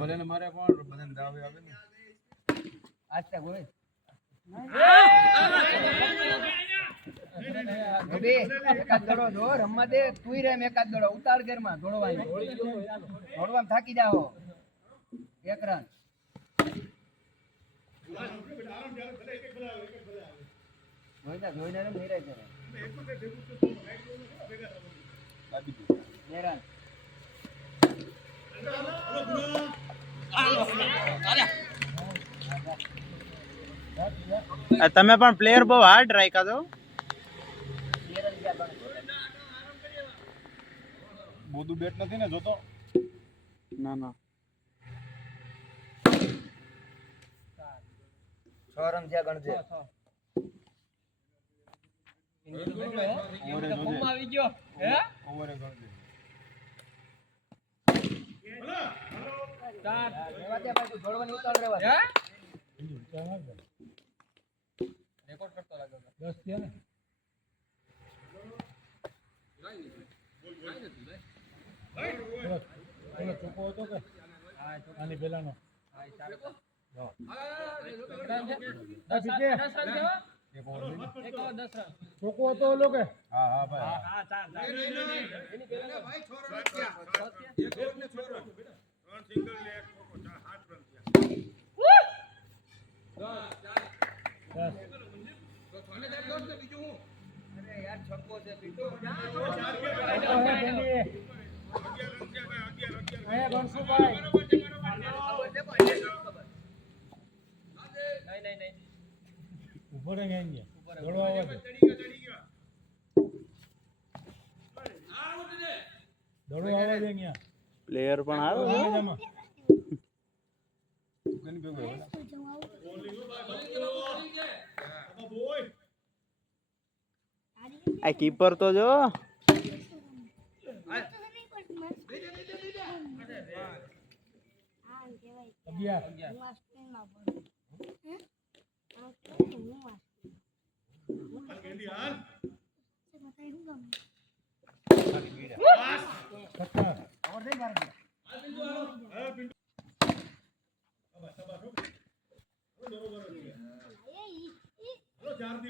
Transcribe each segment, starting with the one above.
ભલે ને મારે કોણ બધાને દાવે આવે ને આજ તક હોય એકાદ દડો દો રમવા દે તુંય રેમ એકાદ દડો ઉતાર ઘરમાં દોડવામાં થાકી જાઓ એક રન જોઈને રમ નહીં રહે છે રન તમે પણ પ્લેયર બહુ હાર્ડ રાખ્યા છો બોધું બેટ નથી ને જોતો ના ના 6 રન થયા ગણજે આવી ગયો હે ઓવરે ગણજે ચાર રેવા દે ભાઈ તું દોડવાની ઉતાળ રેવા દે હે રેકોર્ડ કરતો લાગે 10 થયા ને બોલો ચોકો હતો કે આની પેલાનો ચોકો હતો ઓલો કે હા હા ભાઈ હા ચાર ભાઈ 6 રન થયા એક ને 6 રન 3 સિંગલ ને એક ચોકો 8 રન થયા બીજું અરે યાર છક્કો છે પીટો ઉભો રહે અહીંયા દોડવા આવે દોડવા આવે છે અહીંયા પ્લેયર પણ આવે આ કીપર તો જો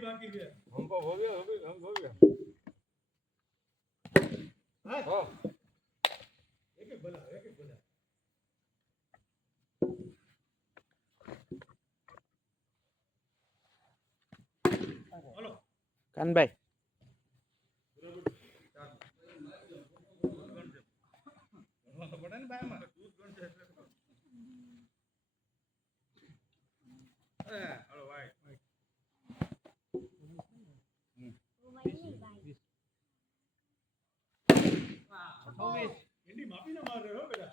બાકી છે हमको हो गया हम हो गया हां एक भला हेलो કાનભાઈ બટન ભાઈ માં દૂધ ગણ છે એટલે हेलो भाई એની માપી ના માર રહ્યો બેટા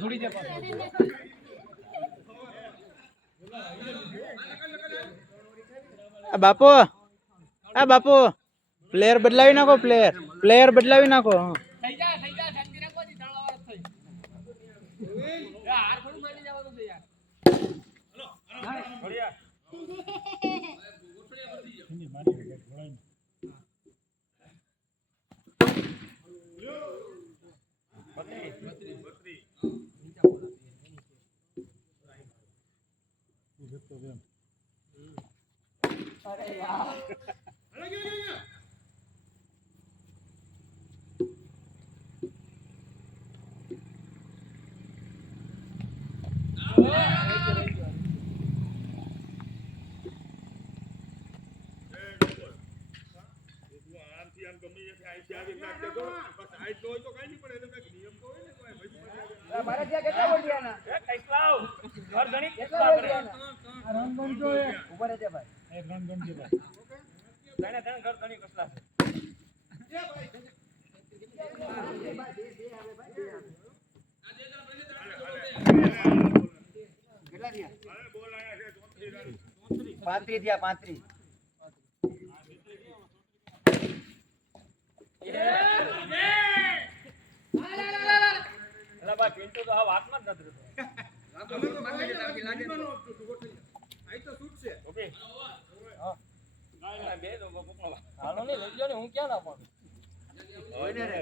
થોડી જા આ બાપુ પ્લેયર બદલાવી નાખો પ્લેયર બદલાવી નાખો થઈ જા શાંતિ રાખો જી તળવાળો થઈ યાર હાર થોડું મારી જવાનું છે યાર હાલો ભડિયા એની મારી બેટ ભરાઈ અરે યાર મારે ત્યાં કેટલા બોલ્યા ના કૈસલાવ ઘર ગણી કેટલા બોલ્યા ના રન ગણજો એ ઉભા રહેજે ભાઈ એક રન ગણજો ભાઈ તને ઘર ગણી કસલા છે કેટલા થયા બોલ આયા છે 35 થયા 35 ઈતો તો હાવ હાથમાં જ નથી રહેતો. તમે તો ભાઈ લાગે આઈ તો છૂટશે ઓકે હા ના બે તો પકડવા હાલો ને લઈ જાઓ ને હું ક્યાં ના પણ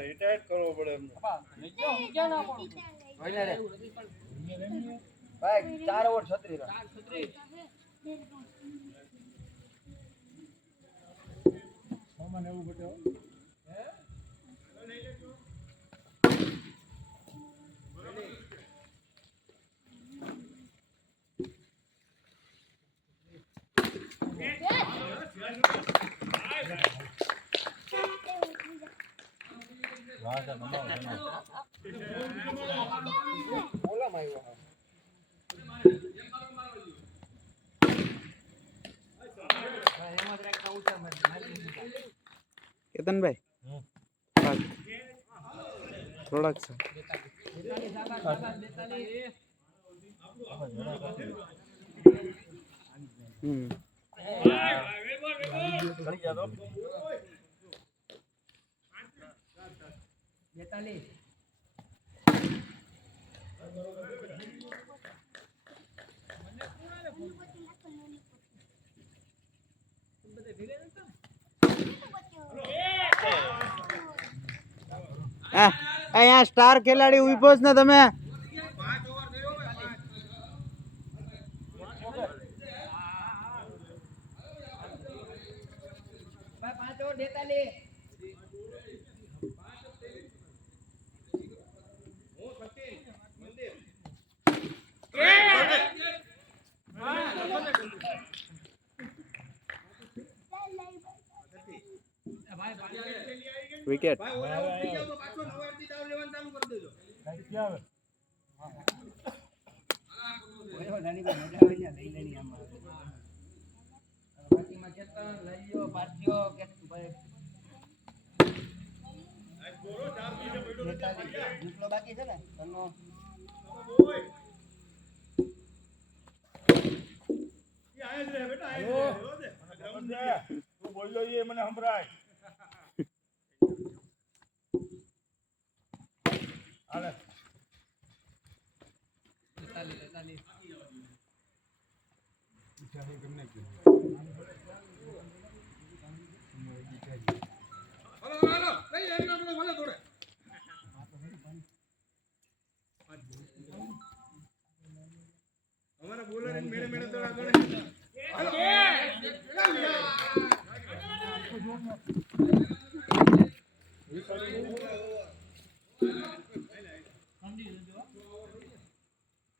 રિટાયર કરવો પડે એમને પપ્પા લઈ જાઓ હું ક્યાં ના પણ હોય ને રે ભાઈ 4 ઓવર 36 રન 36 સામાન એવું બતાવો ઓલામાં આવ્યો એમાં જ રાખતા ઊંચા મારી દીધા કેતનભાઈ પાક. થોડાક છે હમ ઘણી જાતો 42 અહીંયા સ્ટાર ખેલાડી ઉભો છે ને તમે 5 ઓવર થયો ભાઈ 5 ઓવર 42 હું સચિન મંદિર વિકેટ ભાઈ ઓલા ઉઠી જાવ તો પાછો નવારથી દાવ લેવાનું ચાલુ કરી દેજો ક્યાં આવે ઓય નાની ભાઈ મજા આવે ને લઈ લેની આમાં બાકીમાં કેતન લઈ લ્યો પાછો કે ભાઈ આજ બોરો 4 દિવસે પડ્યો નથી દૂસરો બાકી છે ને તનો ઓય ઈ આય જ રહે બેટા આય જ રહે હો દે તું બોલ્યો એ મને સંભળાય હાલે 43 હાલો હાલો લઈ એની આપણે ભલે દોડે અમારા બોલર મેળે મેળે તો આગળ હાલો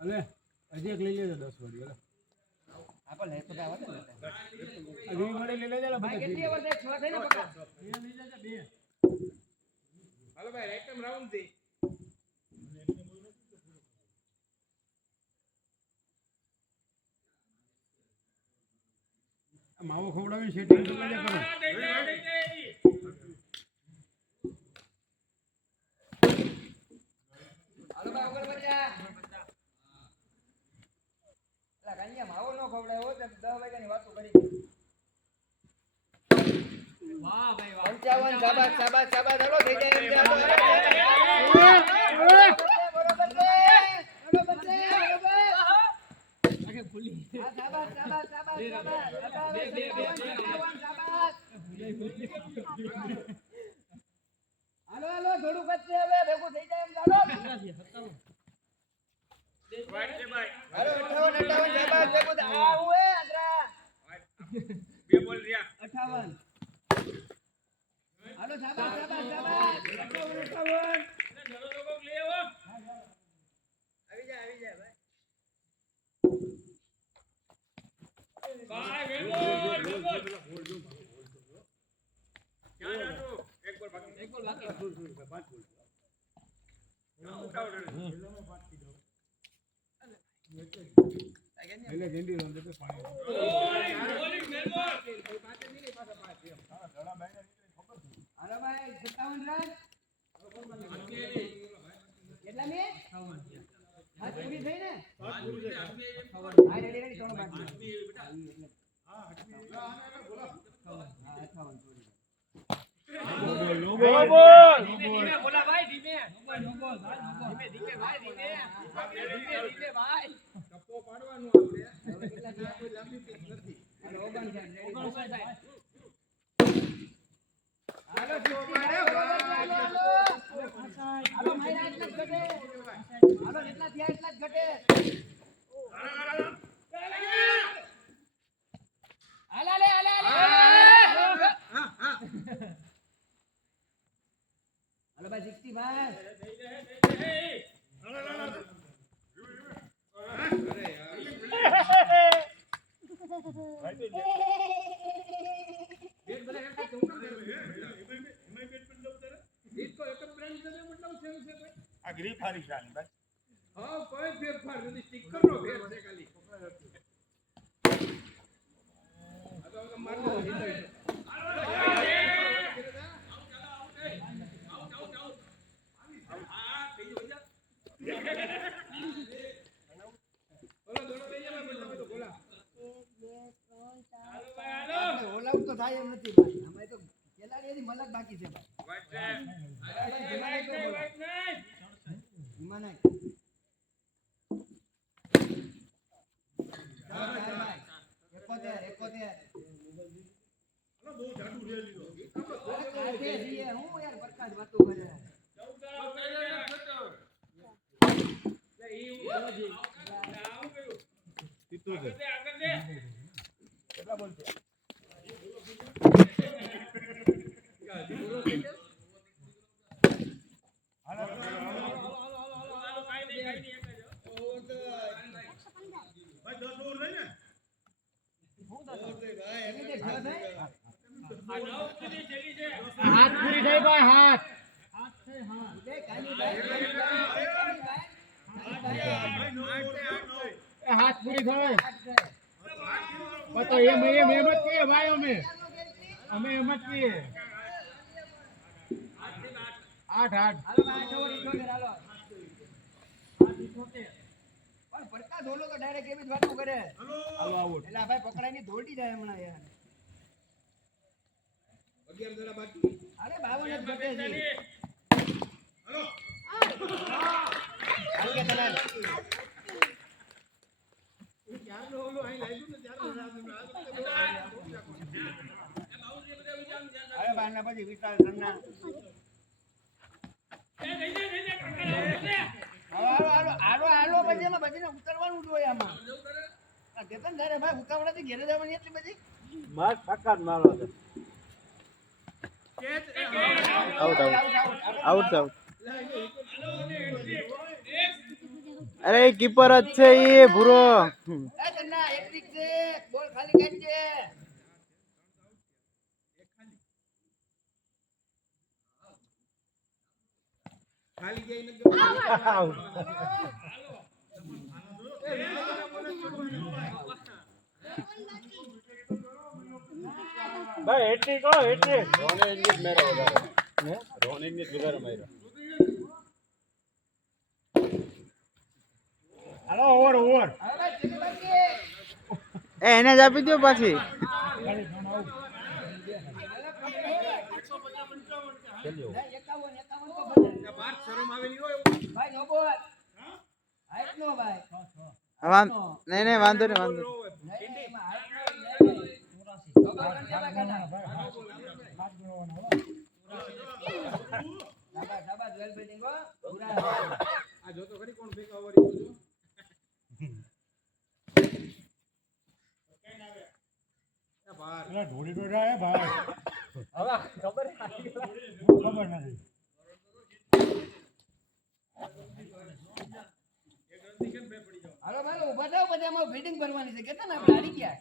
અલે હજી એક લઈ લેજો 10 વાળી અલે આપણ લે તો આવે ને હજી મળે લઈ લેજો ભાઈ કેટલી ઓવર થાય 6 થઈને પકા હાલો ભાઈ રાઈટ ટાઈમ રાઉન્ડ દે માવો ખવડાવી સેટિંગ કરી લેજો કરો હાલો ભાઈ ઓગળ બચા એલા કાન્યા માવો નો ખવડાયો તો 10 વાગ્યાની વાતો કરી વાહ ભાઈ વાહ 55 શાબાશ શાબાશ શાબાશ હાલો થઈ જાય એમ ચાલો બરોબર છે આગે ભૂલી હા શાબાશ શાબાશ શાબાશ શાબાશ હાલો હાલો થોડું બચશે હવે ભેગું થઈ જાય એમ ચાલો હાલો 58 શાબાશ ભેગું આ હું હે આદરા બે બોલ રહ્યા 58 હાલો શાબાશ શાબાશ શાબાશ 58 આવી જા ભાઈ ભાઈ વેલ બોલ ક્યાં જાતો એક બોલ બાકી એક બોલ બાકી એટલે ગેંડી રન દે પાણી હાલો ભાઈ 57 રન કેટલા મે હા પૂરી થઈ ને હા રેડી રેડી ત્રણ બાકી હા 58 થોડી ધીમે ધીમે બોલા ભાઈ ધીમે ધીમે ધીમે ભાઈ ધીમે ધીમે ભાઈ ટપ્પો પાડવાનું આપણે કોઈ લાંબી પીચ નથી હાલો, 59 ready. 59 સાહેબ. હાલો, 60 હાલો, માર્યા એટલા જ ઘટે. હાલો, જેટલા થયા એટલા જ ઘટે. હાલ, હાલે, હાલે, હાલે. હાલો ભાઈ 60 ભાઈ. આ ગ્રીફ હારી છે આની ભાઈ. હા કોઈ ફેરફાર નથી સ્ટીકર નો ફેર છે ખાલી આ તો મારનો ઓલાઉટ તો થાય એમ નથી ભાઈ. અમે તો ખેલાડી એની મલક બાકી છે ભાઈ. ધીમા નહીં. ભાઈ, 71, 71. બહુ જાડું રહી લીધો. અરે કાઢે છીએ. હું યાર પ્રકાશ વાતો કરે. ભાઈ 10 ઓવર લઈને એની જે થયો થાય. હાથ પૂરી થઈ ભાઈ હાથ બે કાની ભાઈ, કાની ભાઈ, કાની ભાઈ. ભાઈ 9 ઓવર 9 હાથ પૂરી થાય આઠ છે. તો એમ જ કહીએ ભાઈ અમે એમ જ કહીએ 8 8 હાલો ભાઈ, 8 ઓવર 78 હાલો. પણ પ્રકાશ ઓલો તો ડાયરેક્ટ એવી જ વાતો કરે. એટલે આ ભાઈ પકડાઈને દોડી જાય હમણાં યાર. 11 જણા બાકી અરે 52 જ ઘટે છે. હાલો આગે તને. ચારનો ઓલો અહીં લાગ્યું ને ચારનો અરે બારના પછી વિશાલ ખન્ના. હાલો હાલો હાલો હાલો પછી એમાં બધીને ઉતરવાનું જ હોય આમાં. આ કેતન તારે ભાઈ ઉતાવળાથી ઘેરે જવાની એટલી બધી. માર ફકાત મારો છે આઉટ આઉટ આઉટ અરે કીપર જ છે એ ભૂરો એ કન્ના એક વીક છે. બોલ ખાલી કાઢજે. ખાલી ગઈ ને ભાઈ હેટ્રિક હો હેટ્રિક રોને ઇંગ્લિશ મેરો વધારે હે રોને ઇંગ્લિશ વધારે માર્યો હાલો ઓવર ઓવર હવે ભાઈ કેટલી બાકી? એને જ આપી દો પાછી નહીં, 51 તો ભલે. બાર શરમ આવેલી હોય ભાઈ નો બોલ. હાઈટ નો ભાઈ. નહીં નહીં વાંધો નહીં વાંધો નહીં. નહીં, એમાં હાઈટ નો નહીં. ખબર કરજે ભાઈ કાકા. શાબાશ, well batting હો. પૂરા. આ જો તો ખરી કોણ ફેંકા ઓવર જો બાર ઢોળી ડોડા હે ભાઈ હવે ખબર ખબર નથી હાલો ભાઈ ઉભા થાવ પછી આમાં ફિટિંગ કરવાની છે. કેતા ને આપણે હારી ગયા.